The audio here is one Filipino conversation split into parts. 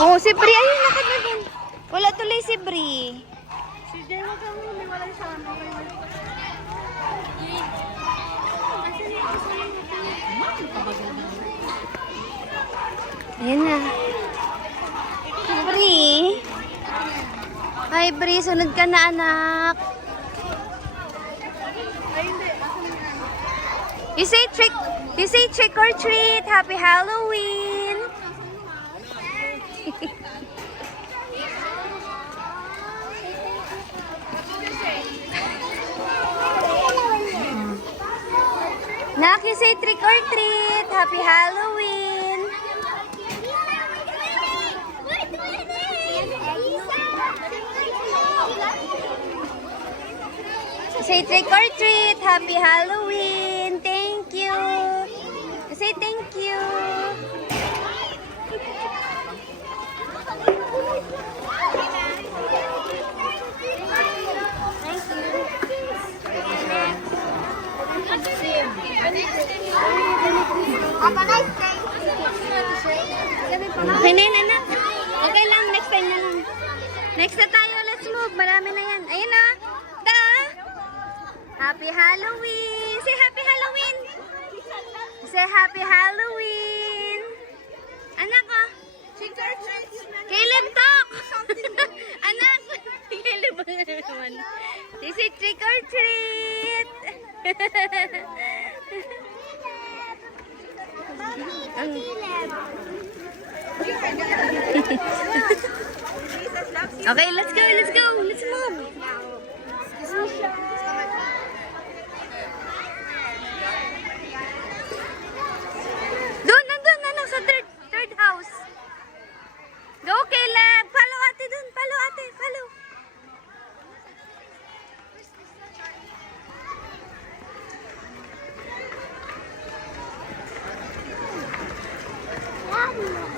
Oh, si Bri. Ayun, lakad na dun. Wala tuloy si Bri. Si Jay, wag kang humiwalay sa ano. Ayan na. Bri. Hi, Bri. Sunod ka na, anak. You say trick or treat. Happy Halloween. Nak, you say trick or treat. Happy Halloween. Say trick or treat. Happy Halloween. Thank you. Say thank you. Okay na yun, anak. Okay lang, next time na lang. Next na tayo, let's move. Marami na yan. Ayun na. Happy Halloween! Say Happy Halloween! Say Happy Halloween! Anak, oh. Caleb, talk! Anak! Caleb, naman. Say trick or treat! Okay, let's go, let's go, let's move. Doon, nandun, anak, sa third house. Go, Caleb. Follow ate doon, follow ate, follow.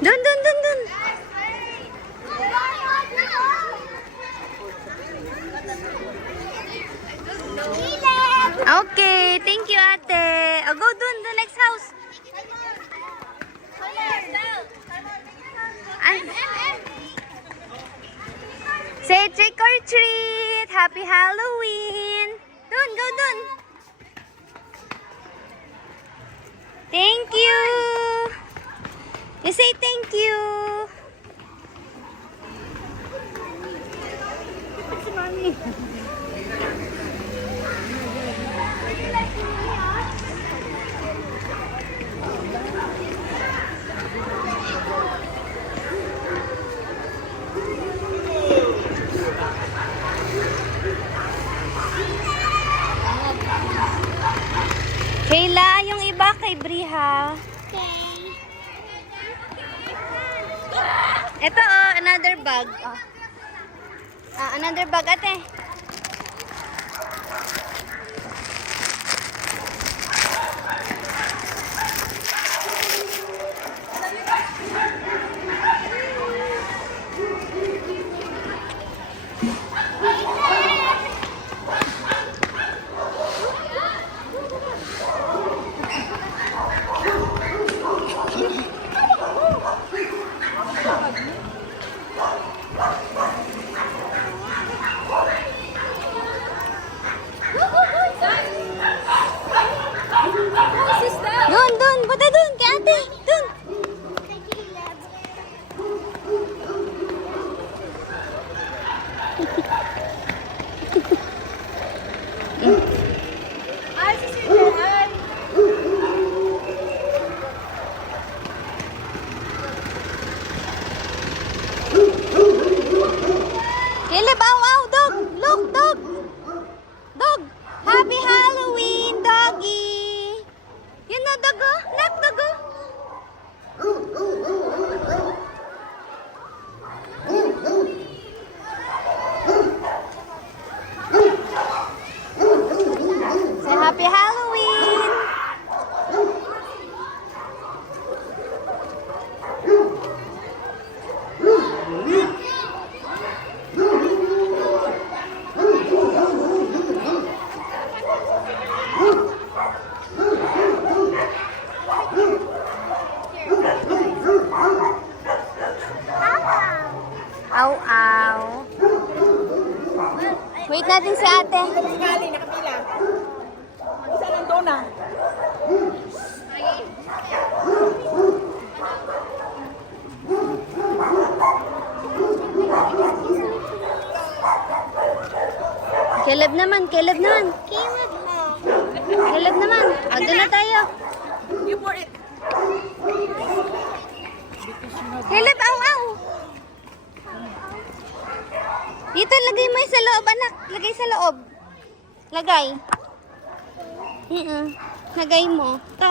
Doon, doon, doon, doon. Okay, thank you, ate. Oh, go doon, the next house. Say trick or treat. Happy Halloween. Doon, go doon. Thank you. You say thank you. Kayla, yung iba kay Briha. Okay. Ito oh, another bag. Oh. Another bag, ate. Doon, punta doon, kay ate. Doon. Ay, si Sir. Caleb, aw, dog. Look, dog. Dog. Happy Halloween, doggy. Yun na, dog, oh. Look, dog, oh. din si ate. Tingali, nakapila. Isa lang doon na. Caleb naman, Caleb naman. Caleb naman. O, doon na tayo. You pour it. Caleb, aw, aw. Dito, lagay mo yung sa loob, anak. Lagay sa loob. Lagay. Lagay mo. Ito.